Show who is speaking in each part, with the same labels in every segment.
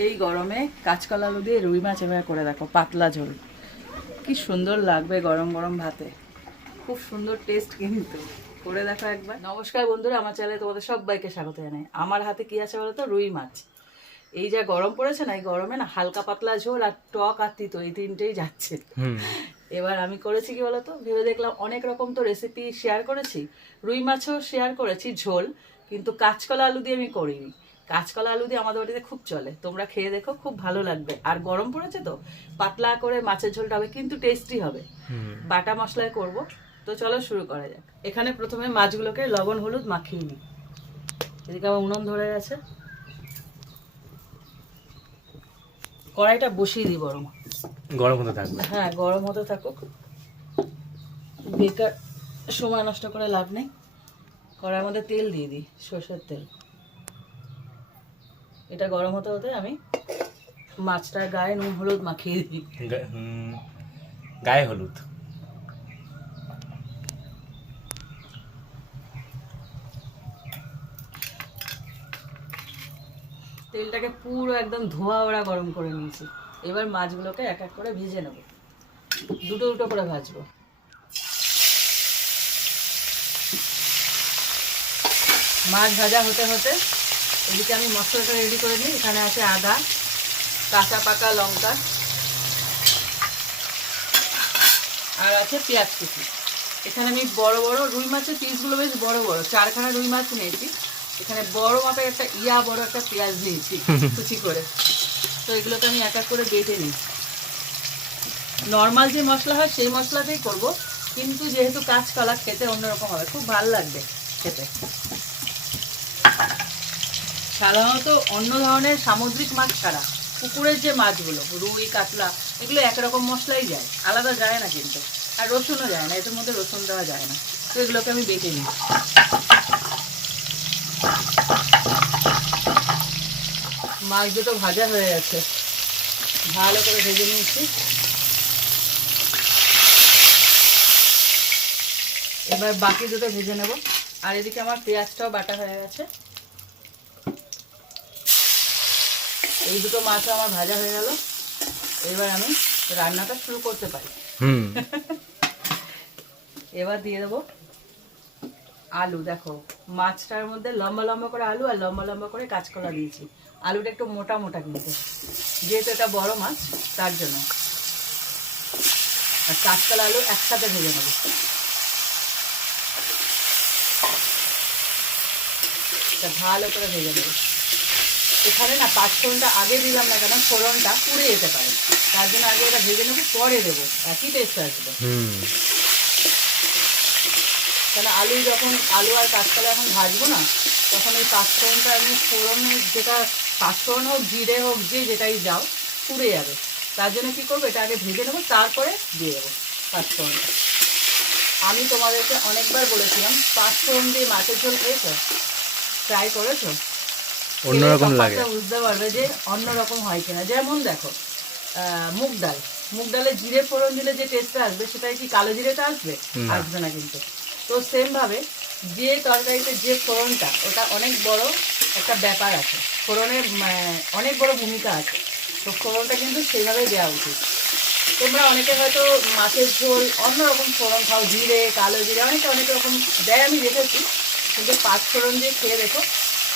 Speaker 1: এই গরমে কাঁচকলা আলু দিয়ে রুই মাছ এভাবে করে দেখো পাতলা ঝোল। কি সুন্দর লাগবে গরম গরম ভাতে। খুব সুন্দর টেস্ট কিন্তু। করে দেখো একবার। নমস্কার বন্ধুরা আমার চ্যানেলে তোমাদের সবাইকে স্বাগত জানাই। আমার হাতে কি আছে বলো তো রুই মাছ। এই যা গরম পড়েছে না এই গরমে না হালকা পাতলা ঝোল আর টক আর তিতো এই তিনটেই যাচ্ছে। এবার আমি করেছি কি বলতো? ভেবে দেখলাম অনেক রকম তো রেসিপি শেয়ার করেছি। রুই মাছও শেয়ার করেছি ঝোল কিন্তু কাঁচকলা আলু দিয়ে আমি করিনি। কাঁচকলা আলু দিয়ে আমাদের বাড়িতে খুব চলে। তোমরা খেয়ে দেখো খুব ভালো লাগবে। আর গরম পড়েছে তো পাতলা করে মাছের ঝোলটা হবে কিন্তু টেস্টি হবে। বাটা মশলায় করব। তো চলো শুরু করা যাক। এখানে প্রথমে মাছগুলোকে লবণ হলুদ মাখিয়ে নিই। এদিকে আমার উনুন ধরে গেছে। কড়াইটা বসিয়ে দিই বরং
Speaker 2: গরম হতে থাকবে।
Speaker 1: হ্যাঁ গরম হতে থাকুক। বেকার সময় নষ্ট করে লাভ নেই। কড়াইয়ের মধ্যে তেল দিয়ে দিই সর্ষের তেল। এটা গরম হতে হতে আমি মাছটার গায়ে নুন হলুদ মাখিয়ে দিই।
Speaker 2: গায়ে হলুদ।
Speaker 1: তেলটাকে পুরো একদম ধোয়া ওরা গরম করে নিয়েছি। এবার মাছগুলোকে এক এক করে ভেজে নেব। দুটো দুটো করে ভাজবো। মাছ ভাজা হতে হতে এদিকে আমি মশলাটা রেডি করে নিই। এখানে আছে আদা কাঁচা পাকা লঙ্কা আর আছে পেঁয়াজ কুচি। এখানে আমি বড় বড় রুই মাছের পিসগুলো বেশ বড় বড় চারখানা রুই মাছ নিয়েছি। এখানে বড় মাপের একটা ইয়া বড় একটা পেঁয়াজ নিয়েছি কুচি করে। তো এগুলোকে আমি এক এক করে বেটে নিই। নর্মাল যে মশলা হয় সেই মশলাতেই করব। কিন্তু যেহেতু কাঁচকলা খেতে অন্যরকম হবে। খুব ভালো লাগবে খেতে। সাধারণত অন্য ধরনের সামুদ্রিক মাছ ছাড়া, পুকুরের যে মাছগুলো, রুই, কাতলা, এগুলো একরকম মশলাই যায়, আলাদা যায় না কিন্তু। আর রসুনও যায় না, এদের মধ্যে রসুন দেওয়া যায় না। তো এগুলোকে আমি বেটে নিই। মাছ দুটো ভাজা হয়ে গেছে। ভালো করে ভেজে নিয়েছি। এবার বাকি দুটো ভেজে নেব। আর এদিকে আমার পেঁয়াজটাও বাটা হয়ে গেছে। এই দুটো মাছও আমার ভাজা হয়ে গেল। এবার আমি রান্নাটা শুরু করতে পারি। এবার দিয়ে দেবো আলু। দেখো মাছটার মধ্যে লম্বা লম্বা করে আলু আর লম্বা লম্বা করে কাঁচকলা দিয়েছি। আলুটা একটু মোটা মোটা কিন্তু যেহেতু এটা বড় মাছ তার জন্য। আর কাঁচকলা আলু একসাথে ভেজে নেব। ভালো করে ভেজে নেব। এখানে না পাঁচফোড়নটা আগে দিলাম না কেন ফোড়নটা পুড়ে যেতে পারে। তার জন্য আগে এটা ভেজে নেব পরে দেবো। একই টেস্ট আসবে।
Speaker 2: হুম।
Speaker 1: তাহলে আলু যখন আলু আর কাঁচকলা এখন ভাজবো না তখন এই পাঁচফোড়নটা আমি ফোড়নের যেটা পাঁচফোড়ন হোক জিরে হোক যে যেটাই যাও পুড়ে যাবে। তার জন্য কী করব এটা আগে ভেজে নেব তারপরে দিয়ে দেবো পাঁচফোড়নটা। আমি তোমাদেরকে অনেকবার বলেছিলাম পাঁচফোড়ন দিয়ে মাছের ঝোল খেয়েছো? ট্রাই করেছ?
Speaker 2: অন্যরকম লাগে।
Speaker 1: বুঝতে পারবে যে অন্যরকম হয় কিনা। যেমন দেখো মুগ ডাল। মুগ ডালে জিরে ফোড়ন দিলে যে টেস্টটা আসবে সেটাই কি কালো জিরেটা আসবে? আসবে না কিন্তু। তো সেম ভাবে যে তরকারিতে যে ফোড়নটা ওটা অনেক বড় একটা ব্যাপার আছে। ফোড়নের অনেক বড় ভূমিকা আছে। তো ফোড়নটা কিন্তু সেইভাবে দেওয়া উচিত। তোমরা অনেকে হয়তো মাছের ঝোল অন্যরকম ফোড়ন খাও জিরে কালো জিরে অনেকে অনেক রকম দেয় আমি দেখেছি। কিন্তু পাঁচ ফোড়ন দিয়ে খেয়ে দেখো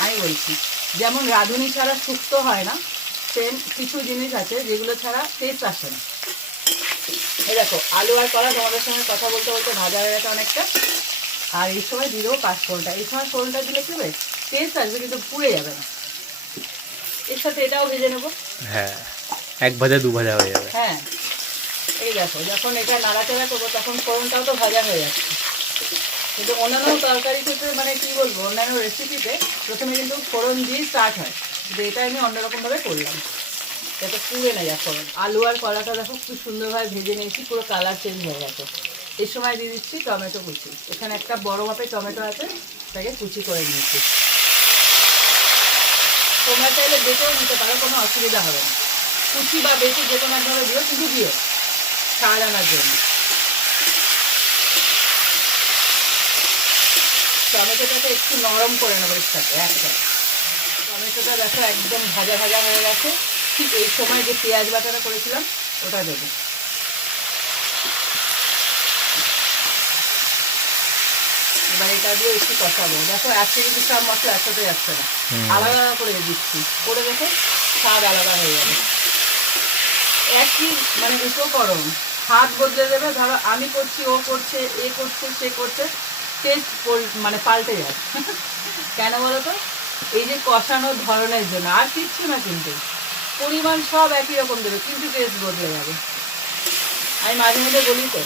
Speaker 1: আমি বলছি। যেমন রাঁধুনি ছাড়া সুক্ত হয় না সেম কিছু জিনিস আছে যেগুলো ছাড়া টেস্ট আসে না। এই দেখো আলু আর কলা তোমাদের সঙ্গে কথা বলতে বলতে ভাজা হয়ে গেছে অনেকটা। আর এই সময় দিয়ে দেবো পাঁচ ফোড়নটা। এই সময় ফোড়নটা দিলে কি হবে? টেস্ট আসবে কিন্তু পুড়ে যাবে না। এর সাথে এটাও ভেজে নেব।
Speaker 2: হ্যাঁ এক ভাজা দু ভাজা হয়ে যাবে।
Speaker 1: হ্যাঁ এই দেখো যখন এটা নাড়াচাড়া করব তখন ফোড়নটাও তো ভাজা হয়ে যাচ্ছে। কিন্তু অন্যান্য তরকারি ক্ষেত্রে মানে কি বলব, অন্যান্য রেসিপিতে প্রথমে কিন্তু ফোড়ন দিয়ে স্টার্ট হয়। কিন্তু এটা আমি অন্যরকমভাবে করলাম। যাতে পুড়ে না যায় ফোড়ন। আলু আর কলাটা দেখো খুব সুন্দরভাবে ভেজে নিয়েছি, পুরো কালার চেঞ্জ হয়ে গেছে। এই সময় দিয়ে দিচ্ছি টমেটো কুচি। এখানে একটা বড় মাপের টমেটো আছে তাকে কুচি করে নিয়েছি। তোমরা চাইলে বেটেও দিতে পারো, কোনো অসুবিধা হবে না। কুচি বা বেটে যে কোনো একভাবে দিও, কিন্তু দিও। স্বাদ আনার জন্য। টমেটোটাকে একটু নরম করে নেব এর সাথে একসাথে টমেটোটা দেখো একদম ভাজা ভাজা হয়ে গেছে। ঠিক এই সময় যে পেঁয়াজ বাটাটা করেছিলাম ওটা দেবো। এবার এটা দিয়ে একটু কষাবো। দেখো আজকে কিন্তু সব মশলা একসাথে যাচ্ছে না। আলাদা আলাদা করে দিচ্ছি। করে দেখো স্বাদ আলাদা হয়ে যাবে। একই মানে উপকরণ। হাত বদলে দেবে ধরো আমি করছি ও করছে এ করছে সে করছে। টেস্ট মানে পাল্টে যায়। কেন বলো তো এই যে কষানোর ধরনের জন্য আর কিচ্ছু না কিন্তু। পরিমাণ সব একই রকম দেবে কিন্তু টেস্ট বদলে যাবে। আমি মাঝে মধ্যে বলি তো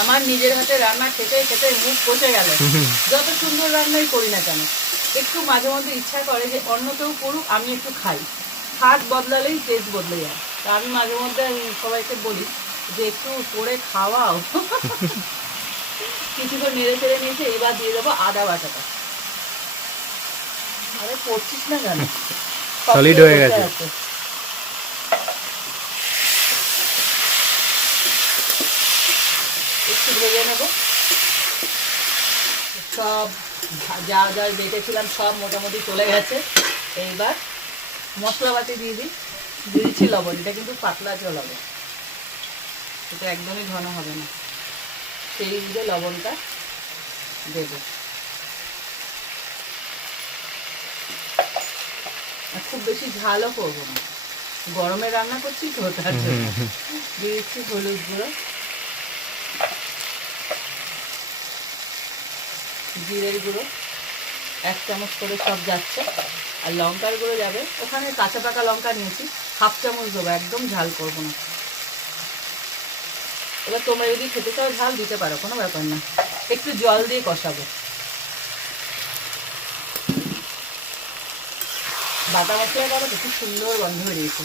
Speaker 1: আমার নিজের হাতে রান্না খেতে খেতে মুখ পচে গেল। যত সুন্দর রান্নাই করি না কেন একটু মাঝে মধ্যে ইচ্ছা করে যে অন্য কেউ করুক আমি একটু খাই। হাত বদলালেই টেস্ট বদলে যায়। তা আমি মাঝে মধ্যে সবাইকে বলি যে একটু করে খাওয়াও। কিছুক্ষণ নেড়ে চেড়ে নিয়েছে এবার দিয়ে দেবো আদা বাটাটা। আরে করছিস না কেন?
Speaker 2: Solid হয়ে গেছে।
Speaker 1: একটু ভেজে নেব। সব যা যা বেটেছিলাম সব মোটামুটি চলে গেছে। এইবার মশলা বাটি দিয়ে দিই। দিয়ে দিচ্ছি লবণ এটা কিন্তু পাতলা জল হবে এটা একদমই ঘন হবে না। সেই বুঝে লবণটা দেবো। খুব বেশি ঝালও করব না। গরমে রান্না করছি তো তার জন্য। দিয়ে দিচ্ছি হলুদ গুঁড়ো। জিরের গুঁড়ো এক চামচ করে সব যাচ্ছে। আর লঙ্কার গুঁড়ো যাবে। ওখানে কাঁচা পাকা লঙ্কা নিয়েছি। হাফ চামচ দেবো একদম ঝাল করব না। এবার তোমরা যদি খেতে চাও ঝাল দিতে পারো কোনো ব্যাপার না। একটু জল দিয়ে কষাবো। বাটা মশলা তো খুব সুন্দর গন্ধ বেরিয়েছে।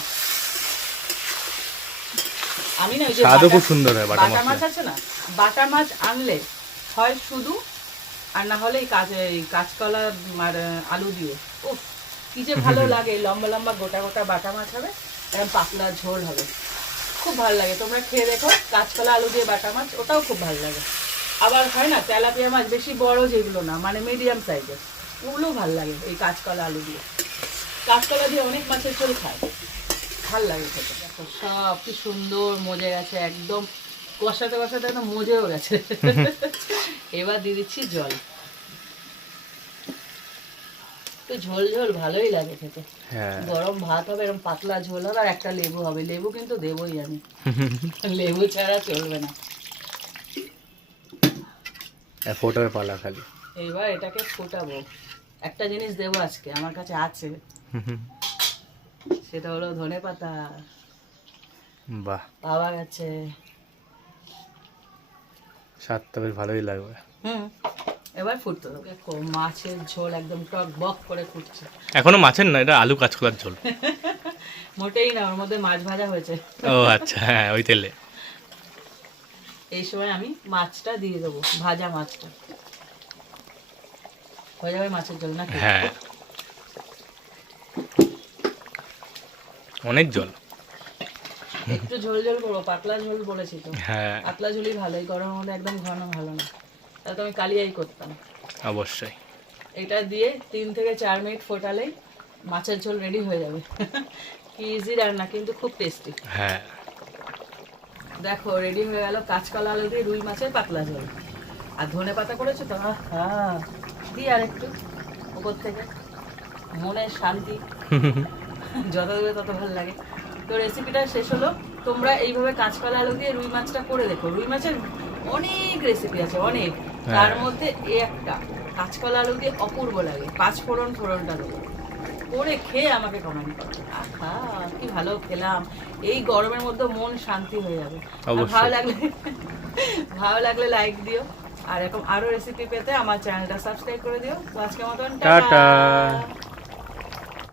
Speaker 1: আমি না ওই যে
Speaker 2: স্বাদও খুব সুন্দর হয় বাটা
Speaker 1: বাটা মাছ আছে না? বাটা মাছ আনলে হয় শুধু আর না হলে এই কাঁচ এই কাঁচকলা আর আলু দিয়ে। ও কি যে ভালো লাগে লম্বা লম্বা গোটা গোটা বাটা মাছ হবে এরকম পাতলা ঝোল হবে। খুব ভালো লাগে। তোমরা খেয়ে দেখো কাঁচকলা আলু দিয়ে বাটা মাছ ওটাও খুব ভালো লাগে। আবার হয় না তেলাপিয়া মাছ বেশি বড় যেগুলো না মানে মিডিয়াম সাইজের ওগুলোও ভালো লাগে এই কাঁচকলা আলু দিয়ে। কাঁচকলা দিয়ে অনেক মাছের ঝোল খায়। ভালো লাগে খেতে। দেখো সব কি সুন্দর মজে গেছে একদম কষাতে কষাতে একদম মজেও গেছে। এবার দিয়ে দিচ্ছি জল। তো ঝোল ঝোল ভালোই লাগে খেতে।
Speaker 2: হ্যাঁ।
Speaker 1: গরম ভাত হবে এরকম পাতলা ঝোল হবে আর একটা লেবু হবে। লেবু কিন্তু দেবই আমি। লেবু ছাড়া চলবে না।
Speaker 2: ফোটার পালা খালি।
Speaker 1: এবার এটাকে ফোটাবো। একটা জিনিস দেবো আজকে আমার কাছে আছে। সেটা হলো ধনে পাতা।
Speaker 2: বাহ।
Speaker 1: পাওয়া গেছে।
Speaker 2: স্বাদটা বেশ ভালোই লাগবে।
Speaker 1: হুম। এবার ফুটতে দেবো দেখো মাছের ঝোল একদম টক বক করে ফুটছে।
Speaker 2: এখনও মাছের না এটা আলু কাঁচকলার ঝোল।
Speaker 1: মোটেই না ওর মধ্যে মাছ ভাজা হয়েছে।
Speaker 2: ও আচ্ছা হ্যাঁ ওই তেলে।
Speaker 1: এই সময় আমি মাছটা দিয়ে দেবো ভাজা মাছটা। হয়ে যাবে মাছের ঝোল নাকি?
Speaker 2: হ্যাঁ। অনেক জল
Speaker 1: একটু ঝোল ঝোল করব পাতলা ঝোল বলেছি তো।
Speaker 2: হ্যাঁ।
Speaker 1: পাতলা ঝোলই ভালো এই গরমের মধ্যে একদম ঘন ভালো না। তাহলে তো আমি কালিয়াই করতাম।
Speaker 2: অবশ্যই।
Speaker 1: এটা দিয়ে তিন থেকে চার মিনিট ফোটালেই মাছের ঝোল রেডি হয়ে যাবে। কি ইজি রান্না কিন্তু খুব টেস্টি
Speaker 2: হ্যাঁ।
Speaker 1: দেখো রেডি হয়ে গেল কাঁচকলা আলু দিয়ে রুই মাছের পাতলা ঝোল। আর ধনে পাতা করেছ তো? হ্যাঁ দিই আর একটু উপর থেকে। মনের শান্তি। যত দেবে তত ভালো লাগে। তো রেসিপিটা শেষ হলো। তোমরা এইভাবে কাঁচকলা আলু দিয়ে রুই মাছটা করে দেখো। রুই মাছের অনেক রেসিপি আছে অনেক। তার
Speaker 2: হ্যাঁ।
Speaker 1: মধ্যে এ একটা কাঁচকলা আলু দিয়ে অপূর্ব লাগে পাঁচ ফোড়ন ফোড়নটা দেবো। করে খেয়ে আমাকে কমেন্ট করো। আহা কি ভালো খেলাম। এই গরমের মধ্যে মন শান্তি হয়ে যাবে। ভালো লাগলে ভালো লাগলে লাইক দিও। আর এরকম আরও রেসিপি পেতে আমার চ্যানেলটা সাবস্ক্রাইব করে দিও। তো আজকের মতন। টাটা।